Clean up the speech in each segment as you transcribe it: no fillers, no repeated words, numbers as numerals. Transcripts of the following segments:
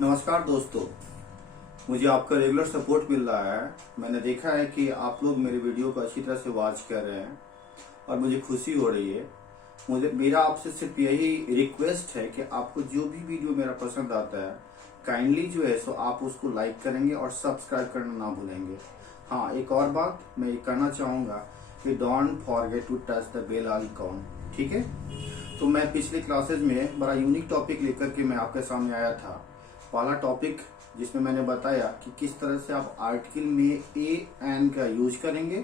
नमस्कार दोस्तों, मुझे आपका रेगुलर सपोर्ट मिल रहा है। मैंने देखा है कि आप लोग मेरे वीडियो को अच्छी तरह से वॉच कर रहे हैं और मुझे खुशी हो रही है। मेरा आपसे सिर्फ यही रिक्वेस्ट है कि आपको जो भी वीडियो मेरा पसंद आता है, काइंडली जो है सो आप उसको लाइक करेंगे और सब्सक्राइब करना ना भूलेंगे। हाँ, एक और बात मैं ये कहना चाहूँगा कि don't forget to touch the bell icon. ठीक है। तो मैं पिछले क्लासेज में बड़ा यूनिक टॉपिक लेकर के मैं आपके सामने आया था। पहला टॉपिक जिसमें मैंने बताया कि किस तरह से आप आर्टिकल में ए एन का यूज करेंगे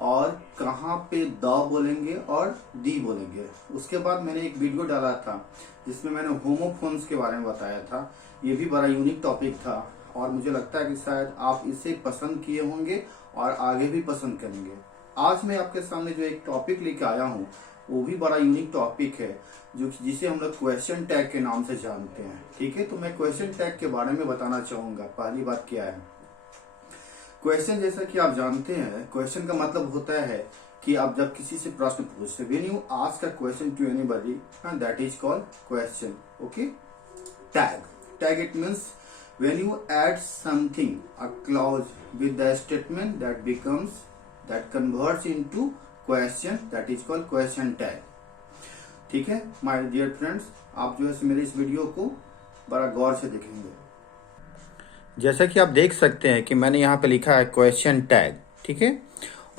और कहाँ पे द बोलेंगे और दी बोलेंगे। उसके बाद मैंने एक वीडियो डाला था जिसमें मैंने होमोफोन्स के बारे में बताया था। ये भी बड़ा यूनिक टॉपिक था और मुझे लगता है कि शायद आप इसे पसंद किए होंगे और आगे भी पसंद करेंगे। आज मैं आपके सामने जो एक टॉपिक लेके आया हूँ वो भी बड़ा यूनिक टॉपिक है, जो जिसे हम लोग क्वेश्चन टैग के नाम से जानते हैं। ठीक है। तो मैं क्वेश्चन टैग के बारे में बताना चाहूंगा। पहली बात क्या है, क्वेश्चन जैसा कि आप जानते हैं, क्वेश्चन का मतलब होता है कि आप जब किसी से प्रश्न पूछते, when you ask a question to anybody, that is called question. Okay. Tag it means when you add something, a clause with the statement that converts into question, that is called question tag. ठीक है my dear friends, आप जो है मेरे इस video को बड़ा गौर से देखेंगे। जैसा कि आप देख सकते हैं कि मैंने यहाँ पे लिखा है क्वेश्चन टैग। ठीक है।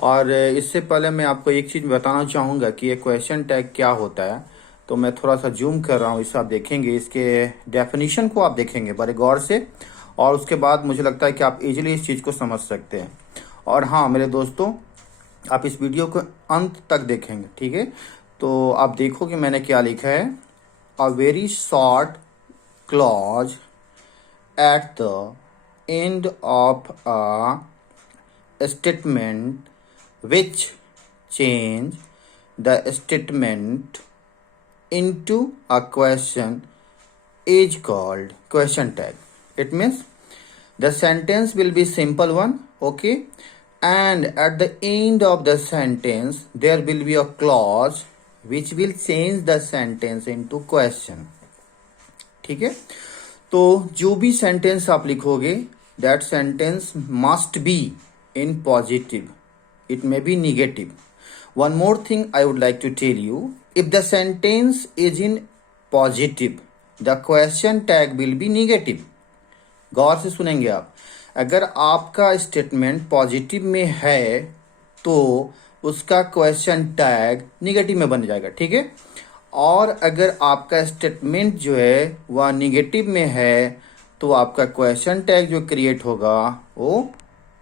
और इससे पहले मैं आपको एक चीज बताना चाहूंगा कि ये क्वेश्चन टैग क्या होता है। तो मैं थोड़ा सा जूम कर रहा हूँ, इसे आप देखेंगे, इसके डेफिनेशन को आप देखेंगे बड़े गौर से, और उसके बाद मुझे लगता है कि आप इजीली इस चीज को समझ सकते हैं। और हाँ मेरे दोस्तों, आप इस वीडियो को अंत तक देखेंगे। ठीक है। तो आप देखो कि मैंने क्या लिखा है। A very short clause at the end of a statement which change the statement into a question is called question tag. It means the sentence will be simple one, okay, and at the end of the sentence there will be a clause which will change the sentence into question. ठीक है। तो जो भी sentence आप लिखोगे, that sentence must be in positive, it may be negative. One more thing I would like to tell you, if the sentence is in positive, the question tag will be negative. गौर से सुनेंगे आप। अगर आपका statement positive में है तो उसका question tag negative में बन जाएगा। ठीक है। और अगर आपका स्टेटमेंट जो है वह निगेटिव में है तो आपका क्वेश्चन टैग जो क्रिएट होगा वो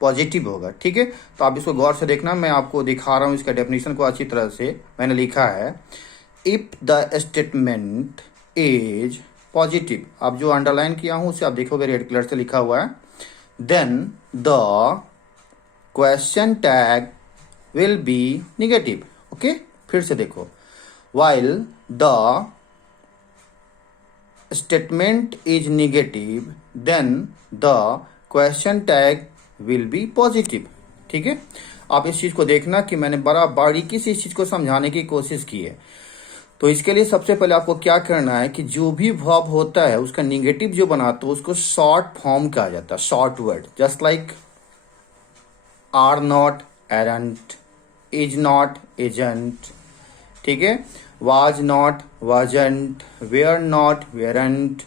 पॉजिटिव होगा। ठीक है। तो आप इसको गौर से देखना, मैं आपको दिखा रहा हूं इसका डेफिनेशन को अच्छी तरह से। मैंने लिखा है if the statement is positive, आप जो अंडरलाइन किया हूं उसे आप देखोगे रेड कलर से लिखा हुआ है, then the question tag will be negative. Okay. फिर से देखो, while the statement is negative then the question tag will be positive. ठीक है। आप इस चीज को देखना कि मैंने बड़ा बारीकी से इस चीज को समझाने की कोशिश की है। तो इसके लिए सबसे पहले आपको क्या करना है कि जो भी वर्ब होता है उसका निगेटिव जो बनाते हो उसको शॉर्ट फॉर्म कहा जाता है, short word, just like are not, aren't, is not, isn't. ठीक है। was not, wasn't, were not, weren't,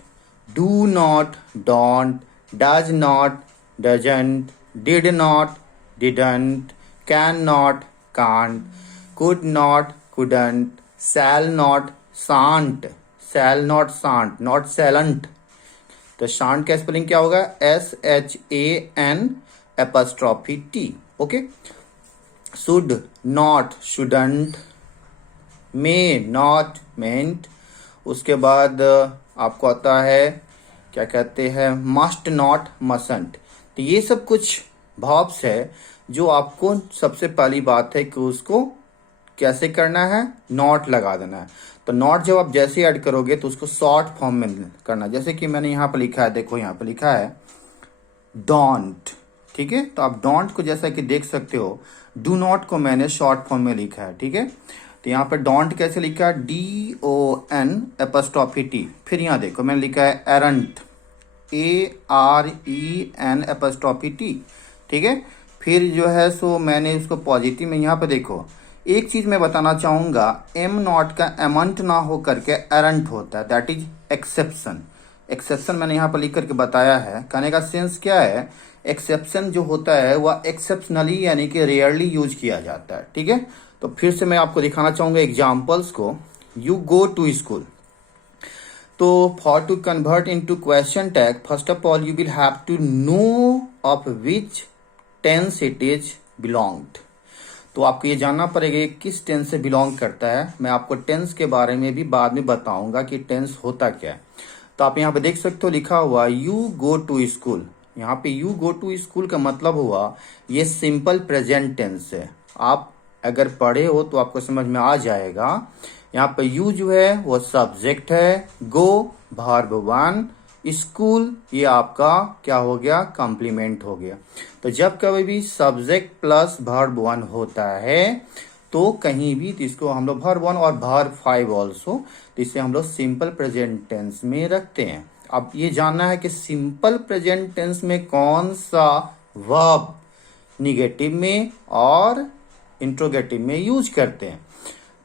do not, don't, does not, doesn't, did not, didn't, cannot, can't, could not, couldn't, shall not, shan't, shall not, shan't, not shalln't। तो shan't का spelling क्या होगा? SHAN apostrophe T। Okay. should not, shouldn't, may not, mayn't. उसके बाद आपको आता है क्या कहते हैं, मस्ट नॉट, मसंट। तो ये सब कुछ वर्ब्स है जो आपको सबसे पहली बात है कि उसको कैसे करना है, नॉट लगा देना है। तो नॉट जब आप जैसे ऐड करोगे तो उसको शॉर्ट फॉर्म में करना। जैसे कि मैंने यहाँ पर लिखा है, देखो यहाँ पर लिखा है डोंट। ठीक है। तो आप डोंट को जैसा कि देख सकते हो, डू नॉट को मैंने शॉर्ट फॉर्म में लिखा है। ठीक है। तो यहाँ पर डोंट कैसे लिखा है, DON apostrophe T। फिर यहाँ देखो मैंने लिखा है एरंट, AREN', ठीक है। फिर जो है सो मैंने उसको पॉजिटिव में, यहाँ पे देखो एक चीज मैं बताना चाहूंगा, एम नॉट का एमंट ना हो करके एरंट होता है, दैट इज एक्सेप्शन। एक्सेप्शन मैंने यहाँ पर लिख करके बताया है। कहने का सेंस क्या है, एक्सेप्शन जो होता है वह एक्सेप्शनली यानी कि रेयरली यूज किया जाता है, ठीक है। तो फिर से मैं आपको दिखाना चाहूंगा एग्जाम्पल्स को। यू गो टू स्कूल, तो for to convert into question tag, first of all you will have to know of which tense it is belonged. तो आपको ये जानना पड़ेगा ये किस टेंस से बिलोंग करता है। मैं आपको टेंस के बारे में भी बाद में बताऊंगा कि टेंस होता क्या है। तो आप यहाँ पे देख सकते हो लिखा हुआ यू गो टू स्कूल। यहाँ पे यू गो टू स्कूल का मतलब हुआ ये सिंपल प्रेजेंट टेंस है। आप अगर पढ़े हो तो आपको समझ में आ जाएगा। यहाँ पे यू जो है वो सब्जेक्ट है, गो वर्ब 1, स्कूल ये आपका क्या हो गया, कॉम्प्लीमेंट हो गया। तो जब कभी भी सब्जेक्ट प्लस वर्ब 1 होता है तो कहीं भी तो इसको हम लोग वर्ब 1 और वर्ब 5 ऑल्सो, तो इसे हम लोग सिंपल प्रेजेंट टेंस में रखते हैं। अब ये जानना है कि सिंपल प्रेजेंट टेंस में कौन सा वर्ब निगेटिव में और इंट्रोगेटिव में यूज करते हैं।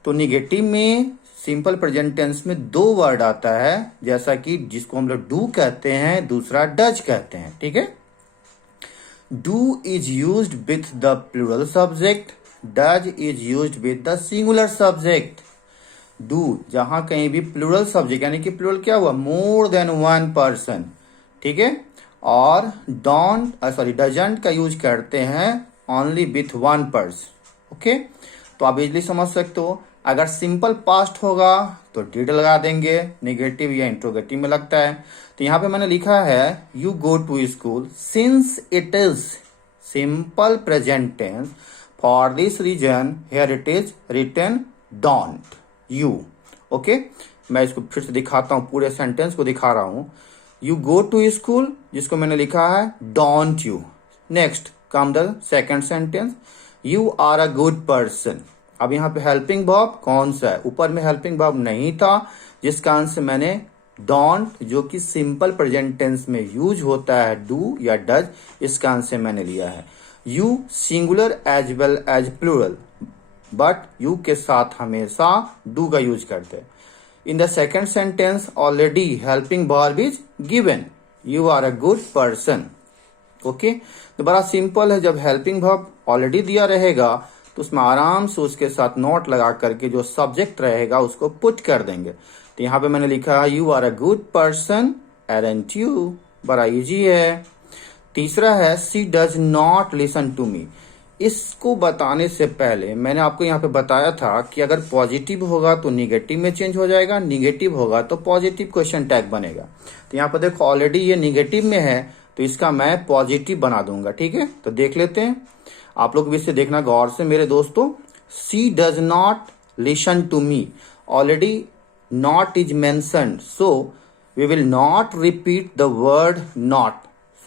तो निगेटिव में सिंपल प्रेजेंट टेंस में 2 वर्ड आता है, जैसा कि जिसको हम लोग डू कहते हैं, दूसरा डज कहते हैं, ठीक है। Do is used with the plural subject, does is used with the singular subject. Do जहां कहीं भी प्लूरल सब्जेक्ट यानी कि प्लूरल क्या हुआ, मोर देन 1 पर्सन, ठीक है। और डजंट का यूज करते हैं ओनली विथ 1 पर्सन, ओके। तो आप इजली समझ सकते हो। अगर सिंपल पास्ट होगा तो डिड लगा देंगे, नेगेटिव या इंट्रोगेटिव में लगता है। तो यहाँ पे मैंने लिखा है you go to school, since it is simple present tense, for this reason here it is written don't you, okay. मैं इसको फिर से दिखाता हूँ, पूरे सेंटेंस को दिखा रहा हूँ। यू गो टू स्कूल जिसको मैंने लिखा है don't you. Next come the second sentence, you are a good person. अब यहाँ पे हेल्पिंग वर्ब कौन सा है, ऊपर में हेल्पिंग वर्ब नहीं था, जिस कारण से मैंने डोंट जो कि सिंपल प्रेजेंट टेंस में यूज होता है डू या डज, इस कारण से मैंने लिया है। You singular as well as plural, but you के साथ हमेशा डू का यूज करते हैं। In the second sentence already helping verb is given, you are a good person, okay. तो बड़ा सिंपल है, जब हेल्पिंग वर्ब ऑलरेडी दिया रहेगा तो उसमें आराम से उसके साथ नोट लगा करके जो सब्जेक्ट रहेगा उसको पुट कर देंगे। तो यहाँ पे मैंने लिखा है you are a good person aren't you, बड़ा इजी है। तीसरा है she does not listen to me. इसको बताने से पहले मैंने आपको यहाँ पे बताया था कि अगर पॉजिटिव होगा तो निगेटिव में चेंज हो जाएगा, निगेटिव होगा तो पॉजिटिव क्वेश्चन टैग बनेगा। तो यहाँ पे देखो ऑलरेडी ये निगेटिव में है तो इसका मैं पॉजिटिव बना दूंगा, ठीक है। तो देख लेते हैं, आप लोग भी इसे देखना गौर से मेरे दोस्तों। She does not listen to me, already not is mentioned, so we will not repeat the word not,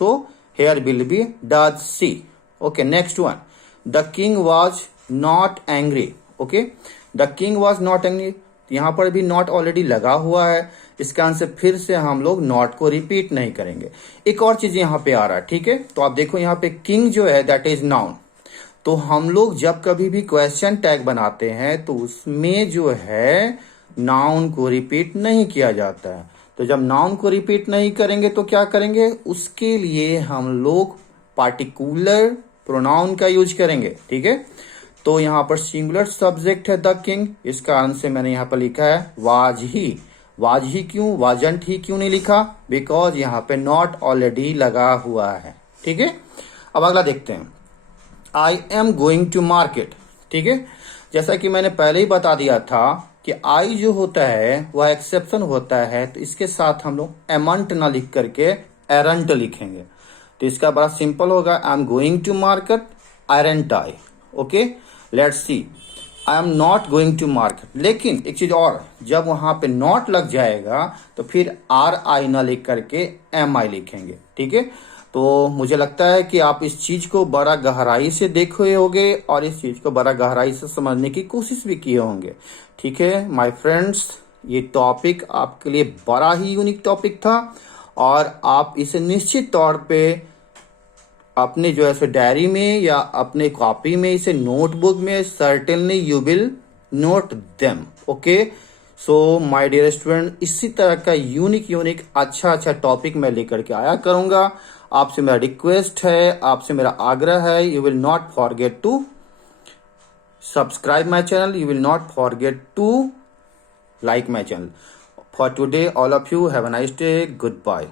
so here will be does she, okay. Next one, the king was not angry, okay. The king was not angry, यहाँ पर भी not already लगा हुआ है, इसका answer फिर से हम लोग नॉट को रिपीट नहीं करेंगे। एक और चीज यहाँ पे आ रहा है, ठीक है। तो आप देखो यहाँ पे किंग जो है दैट इज नाउन, तो हम लोग जब कभी भी क्वेश्चन टैग बनाते हैं तो उसमें जो है नाउन को रिपीट नहीं किया जाता है। तो जब नाउन को रिपीट नहीं करेंगे तो क्या करेंगे, उसके लिए हम लोग पार्टिकुलर प्रोनाउन का यूज करेंगे, ठीक है। तो यहाँ पर सिंगुलर सब्जेक्ट है द किंग, इस कारण से मैंने यहाँ पर लिखा है वाज ही। वाज ही क्यों, वाजंट ही क्यों नहीं लिखा, बिकॉज यहाँ पे नॉट ऑलरेडी लगा हुआ है, ठीक है। अब अगला देखते हैं, I am going to market, ठीक है। जैसा कि मैंने पहले ही बता दिया था कि आई जो होता है वह एक्सेप्शन होता है, तो इसके साथ हम लोग एमंट ना लिख करके एरंट लिखेंगे। तो इसका बड़ा सिंपल होगा, I am going to market aren't I, okay. Let's see, I am not going to market. लेकिन एक चीज और, जब वहां पे नॉट लग जाएगा तो फिर आर आई ना लिख करके एम आई लिखेंगे, ठीक है। तो मुझे लगता है कि आप इस चीज को बड़ा गहराई से देखे होंगे और इस चीज को बड़ा गहराई से समझने की कोशिश भी किए होंगे, ठीक है माय फ्रेंड्स। ये टॉपिक आपके लिए बड़ा ही यूनिक टॉपिक था और आप इसे निश्चित तौर पे अपने जो है सो डायरी में या अपने कॉपी में, इसे नोटबुक में certainly you will note them. Okay, so my dear student, इसी तरह का यूनिक अच्छा टॉपिक मैं लेकर के आया करूंगा। आपसे मेरा रिक्वेस्ट है, आपसे मेरा आग्रह है, you will not forget to subscribe my channel, you will not forget to like my channel. For today, all of you have a nice day. Goodbye.